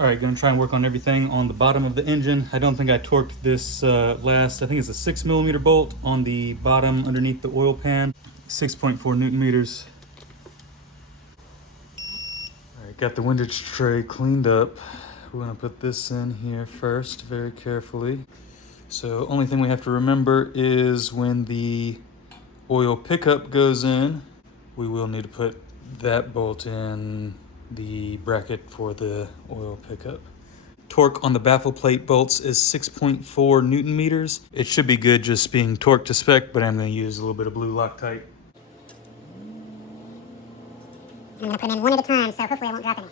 All right, gonna try and work on everything on the bottom of the engine. I don't think I torqued this last. I think it's a 6mm bolt on the bottom underneath the oil pan. 6.4 Newton meters. All right, got the windage tray cleaned up. We're gonna put this in here first, very carefully. So only thing we have to remember is when the oil pickup goes in, we will need to put that bolt in the bracket for the oil pickup. Torque on the baffle plate bolts is 6.4 Newton meters. It should be good just being torqued to spec, but I'm going to use a little bit of blue Loctite. I'm going to put them in one at a time, so hopefully I won't drop any.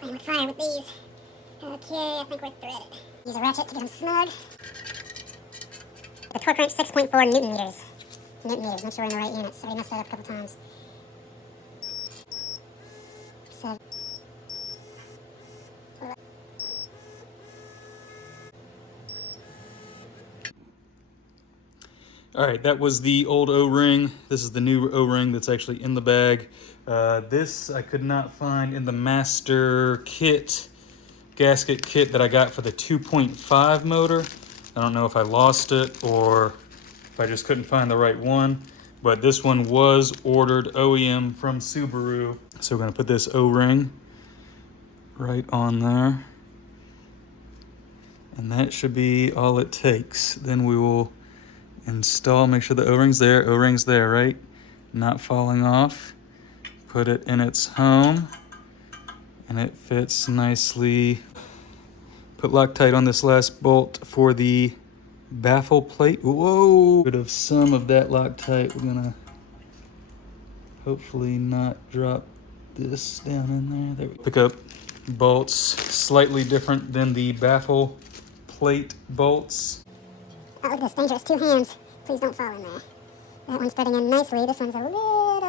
Playing with fire with these. Okay, I think we're threaded. Use a ratchet to get them snug. The torque wrench, 6.4 Newton meters. Newton meters, make sure we're in the right units. So we messed that up a couple times. So. All right, that was the old O-ring. This is the new O-ring that's actually in the bag. This I could not find in the master kit, gasket kit that I got for the 2.5 motor. I don't know if I lost it or if I just couldn't find the right one, but this one was ordered OEM from Subaru. So we're gonna put this O-ring right on there. And that should be all it takes. Then we will install, make sure the O-ring's there, right? Not falling off. Put it in its home and it fits nicely. Put Loctite on this last bolt for the baffle plate. Whoa! Rid of some of that Loctite. We're gonna hopefully not drop this down in there. There we go. Pick up bolts slightly different than the baffle plate bolts. Oh, look at this, dangerous. 2 hands. Please don't fall in there. That one's threading in nicely. This one's a little cold.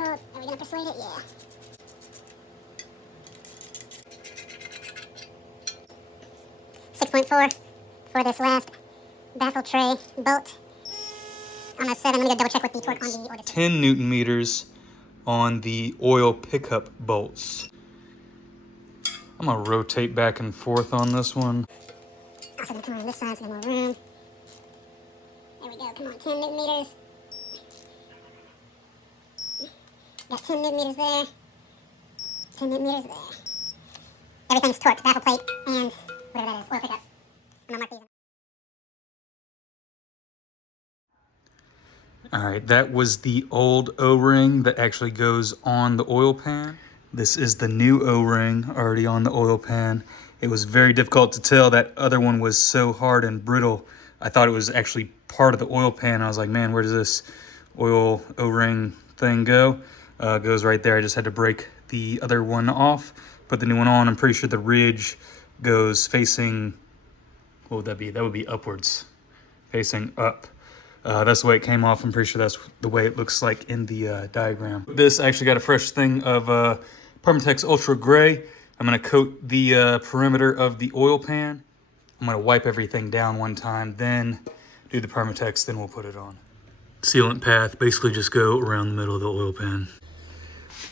Are we going to persuade it? Yeah. .4 for this last baffle tray bolt. Almost 7. Let me go double check with the torque on the order. 10 Newton meters on the oil pickup bolts. I'm going to rotate back and forth on this one. Also going to come around this side so we have more room. There we go. Come on, 10 Newton meters. Got 10 Newton meters there. 10 Newton meters there. Everything's torqued. Baffle plate and whatever that is. Oil pickup. I'm going to mark these. All right, that was the old O-ring that actually goes on the oil pan. This is the new O-ring already on the oil pan. It was very difficult to tell. That other one was so hard and brittle. I thought it was actually part of the oil pan. I was like, man, where does this oil O-ring thing go? Goes right there. I just had to break the other one off, put the new one on. I'm pretty sure the ridge goes facing, what would that be? That would be upwards, facing up. That's the way it came off. I'm pretty sure that's the way it looks like in the diagram. This, I actually got a fresh thing of Permatex Ultra Gray. I'm gonna coat the perimeter of the oil pan. I'm gonna wipe everything down one time, then do the Permatex, then we'll put it on. Sealant path, basically just go around the middle of the oil pan.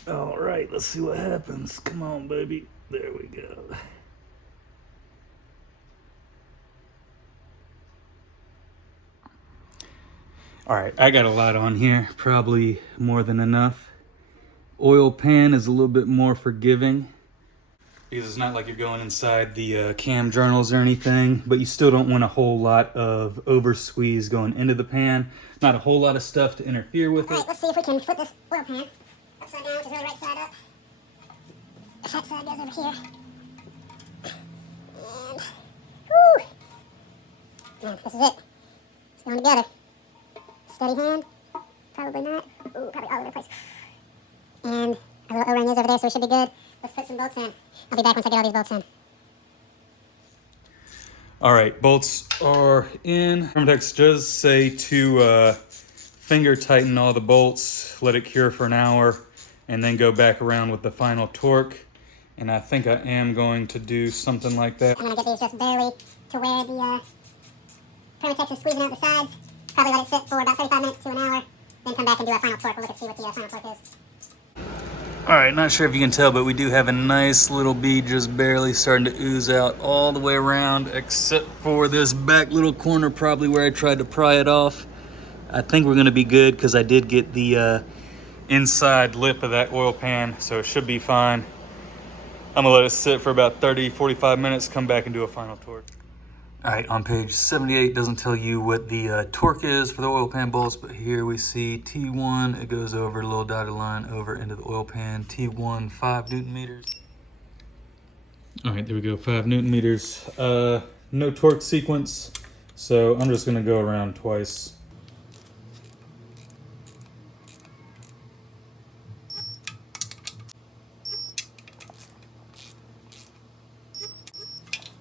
All right, let's see what happens. Come on, baby. There we go. All right, I got a lot on here, probably more than enough. Oil pan is a little bit more forgiving because it's not like you're going inside the cam journals or anything, but you still don't want a whole lot of over squeeze going into the pan. Not a whole lot of stuff to interfere with it. All right, let's see if we can flip this oil pan upside down, which is really right side up. The fat side goes over here. And, whoo! Man, this is it. It's going together. Steady hand. Probably not. Ooh, probably all over the place. And our little O-ring is over there, so we should be good. Let's put some bolts in. I'll be back once I get all these bolts in. All right, bolts are in. Permatex does say to finger tighten all the bolts, let it cure for an hour, and then go back around with the final torque. And I think I am going to do something like that. I'm gonna get these just barely to where the Thermostat is squeezing out the sides. Probably let it sit for about 35 minutes to an hour, then come back and do our final torque. We'll look and see what the final torque is. All right, not sure if you can tell, but we do have a nice little bead just barely starting to ooze out all the way around, except for this back little corner, probably where I tried to pry it off. I think we're gonna be good because I did get the inside lip of that oil pan, so it should be fine. I'm gonna let it sit for about 30, 45 minutes, come back and do a final torque. All right, on page 78, doesn't tell you what the torque is for the oil pan bolts, but here we see T1, it goes over a little dotted line over into the oil pan. T1, 5 Newton meters. All right, there we go, 5 Newton meters. No torque sequence, so I'm just gonna go around twice.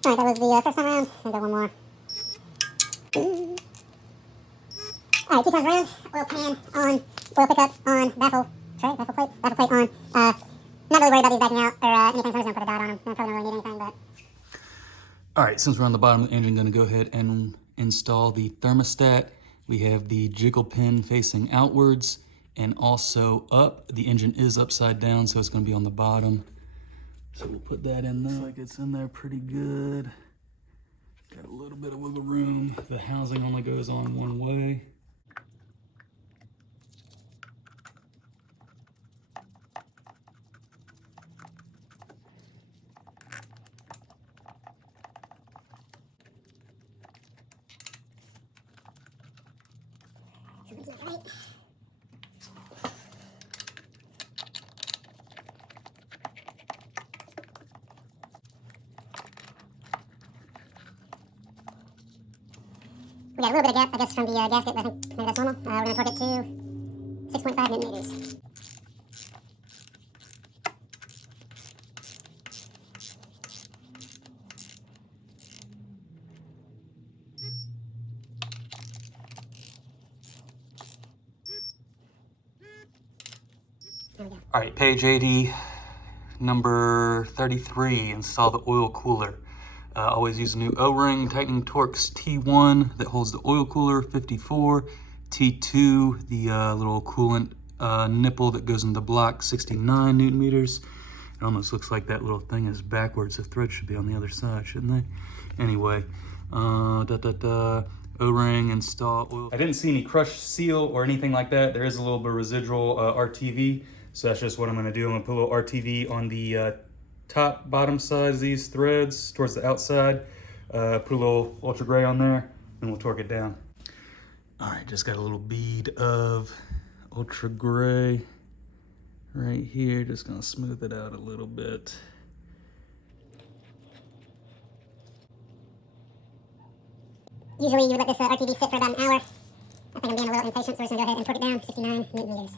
Alright, that was the first time around. I'll go one more. Alright, 2 times around. Oil pan on, oil pickup on, baffle plate on. Not really worried about these backing out or anything, so I'm just going to put a dot on them. I probably don't really need anything, but... All right, since we're on the bottom of the engine, gonna go ahead and install the thermostat. We have the jiggle pin facing outwards and also up. The engine is upside down, so it's gonna be on the bottom. So we'll put that in there. Looks like it's in there pretty good. Got a little bit of wiggle room. The housing only goes on one way. Something's not right. We got a little bit of gap, I guess, from the gasket, but I think maybe that's normal. We're going to torque it to 6.5 Newton meters. There we go. All right, page 80, number 33, install the oil cooler. Always use a new O-ring, tightening torques T1 that holds the oil cooler, 54, T2, the little coolant nipple that goes in the block, 69 Newton meters. It almost looks like that little thing is backwards. The thread should be on the other side, shouldn't they? Anyway, O-ring, install oil. I didn't see any crush seal or anything like that. There is a little bit of residual RTV, so that's just what I'm gonna do. I'm gonna put a little RTV on the top, bottom sides of these threads towards the outside. Put a little ultra gray on there, and we'll torque it down. All right, just got a little bead of ultra gray right here. Just gonna smooth it out a little bit. Usually you would let this RTV sit for about an hour. I think I'm being a little impatient, so we're just going to go ahead and torque it down, 69 Newton meters.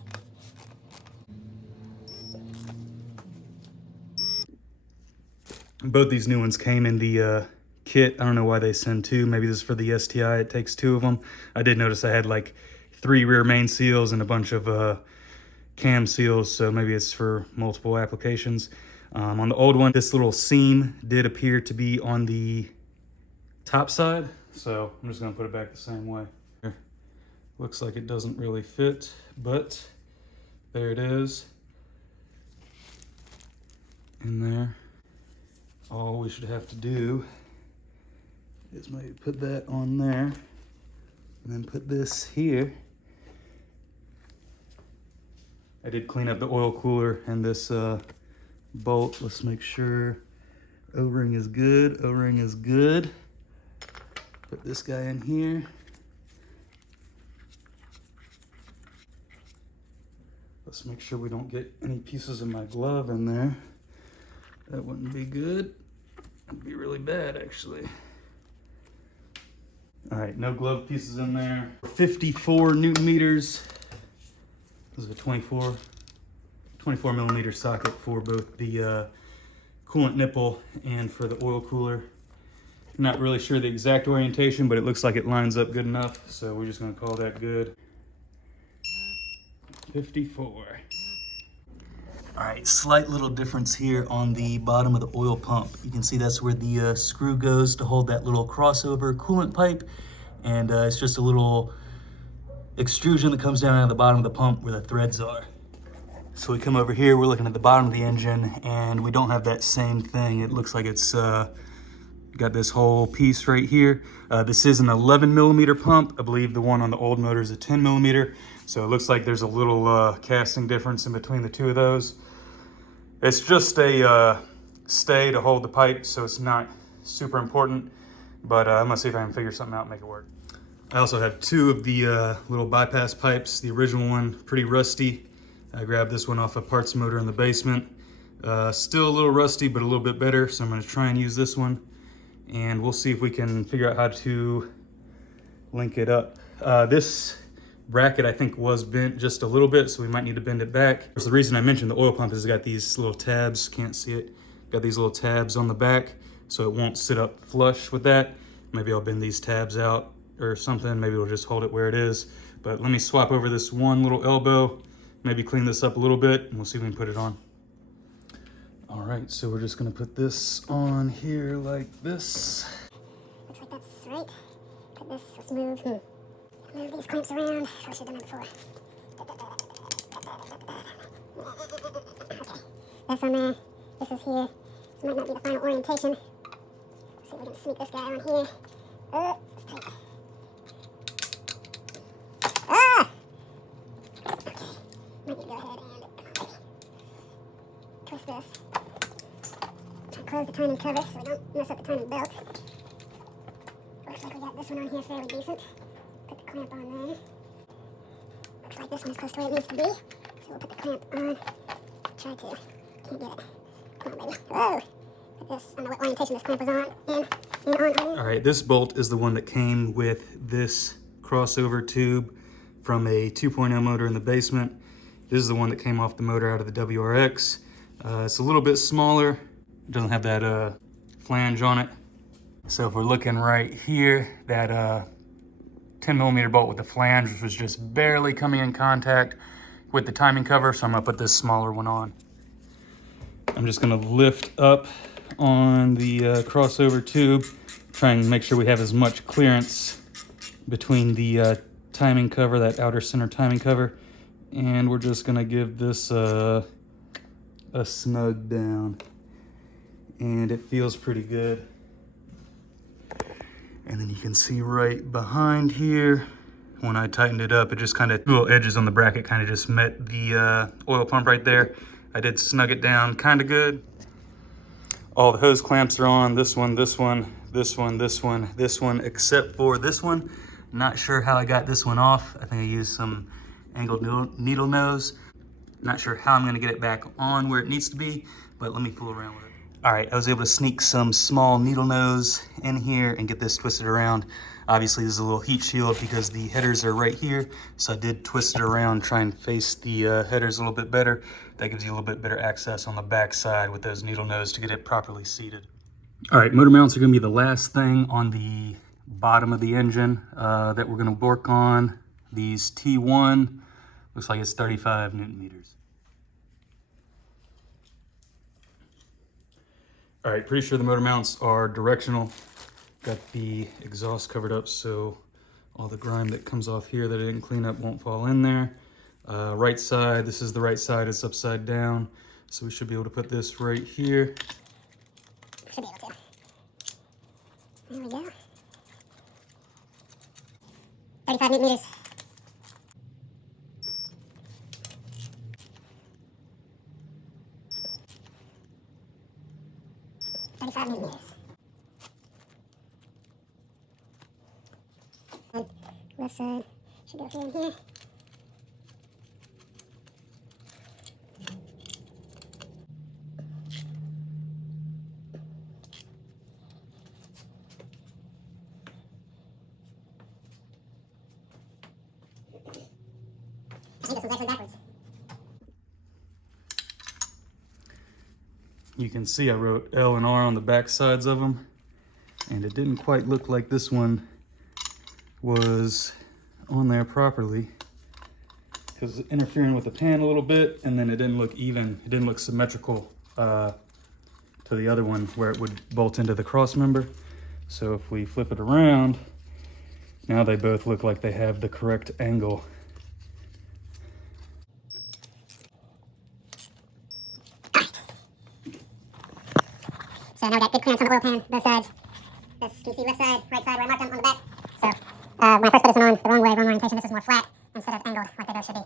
Both these new ones came in the kit. I don't know why they send two. Maybe this is for the STI. It takes 2 of them. I did notice I had like 3 rear main seals and a bunch of cam seals, so maybe it's for multiple applications. On the old one, this little seam did appear to be on the top side, so I'm just gonna put it back the same way. Looks like it doesn't really fit, but there it is in there. All we should have to do is maybe put that on there and then put this here. I did clean up the oil cooler and this bolt. Let's make sure O-ring is good. O-ring is good. Put this guy in here. Let's make sure we don't get any pieces of my glove in there. That wouldn't be good. It'd be really bad, actually. All right, no glove pieces in there. 54 Newton meters. This is a 24 millimeter socket for both the coolant nipple and for the oil cooler. Not really sure the exact orientation, but it looks like it lines up good enough, so we're just gonna call that good. 54. All right, slight little difference here on the bottom of the oil pump. You can see that's where the screw goes to hold that little crossover coolant pipe. And it's just a little extrusion that comes down out of the bottom of the pump where the threads are. So we come over here, we're looking at the bottom of the engine, and we don't have that same thing. It looks like it's got this whole piece right here. This is an 11 millimeter pump. I believe the one on the old motor is a 10 millimeter. So it looks like there's a little casting difference in between the two of those. It's just a stay to hold the pipe, so it's not super important, but I'm gonna see if I can figure something out and make it work. I also have two of the little bypass pipes. The original one, pretty rusty. I grabbed this one off a parts motor in the basement. Still a little rusty, but a little bit better, so I'm gonna try and use this one. And we'll see if we can figure out how to link it up. This bracket I think was bent just a little bit, so we might need to bend it back. So the reason I mentioned the oil pump is it's got these little tabs, can't see it. Got these little tabs on the back, so it won't sit up flush with that. Maybe I'll bend these tabs out or something. Maybe we'll just hold it where it is. But let me swap over this one little elbow, maybe clean this up a little bit, and we'll see if we can put it on. All right, so we're just gonna put this on here like this. Looks like that's right. Put this, let's move. Move these clamps around. I should have done that before. Okay, that's on there. This is here. This might not be the final orientation. Let's see if we can sneak this guy on here. It's tight. Ah! Okay, might need to go ahead and twist this. Try to close the timing cover so we don't mess up the timing belt. Looks like we got this one on here fairly decent. Put the clamp on there. Looks like this one is close to where it needs to be. So we'll put the clamp on. Try to. Can't get it. Come on, baby. Whoa! Put this, I don't know what orientation this clamp was on. And on. All right, this bolt is the one that came with this crossover tube from a 2.0 motor in the basement. This is the one that came off the motor out of the WRX. It's a little bit smaller. It doesn't have that flange on it. So if we're looking right here, that 10 millimeter bolt with the flange was just barely coming in contact with the timing cover, so I'm gonna put this smaller one on. I'm just gonna lift up on the crossover tube, try and make sure we have as much clearance between the timing cover, that outer center timing cover, and we're just gonna give this a snug down. And it feels pretty good. And then you can see right behind here, when I tightened it up, it just kind of, little edges on the bracket kind of just met the oil pump right there. I did snug it down kind of good. All the hose clamps are on, this one, this one, this one, this one, this one, except for this one. Not sure how I got this one off. I think I used some angled needle nose. Not sure how I'm gonna get it back on where it needs to be, but let me fool around with it. All right, I was able to sneak some small needle nose in here and get this twisted around. Obviously, this is a little heat shield because the headers are right here, so I did twist it around, try and face the headers a little bit better. That gives you a little bit better access on the back side with those needle nose to get it properly seated. All right, motor mounts are gonna be the last thing on the bottom of the engine that we're gonna work on. These T1, looks like it's 35 Newton meters. All right, pretty sure the motor mounts are directional. Got the exhaust covered up so all the grime that comes off here that I didn't clean up won't fall in there. Right side, this is the right side, it's upside down. So we should be able to put this right here. Should be able to. There we go. 35 Newton meters. Left side should go here and here. I think this one's actually backwards. You can see I wrote L and R on the back sides of them, and it didn't quite look like this one was on there properly. because it's interfering with the pan a little bit, and then it didn't look even. It didn't look symmetrical to the other one where it would bolt into the cross member. So if we flip it around, now they both look like they have the correct angle. So now we got good clearance on the oil pan, both sides. This, you see left side, right side, where I marked them on the back. So when I first put this one on the wrong way, wrong orientation, this is more flat instead of angled like they both should be.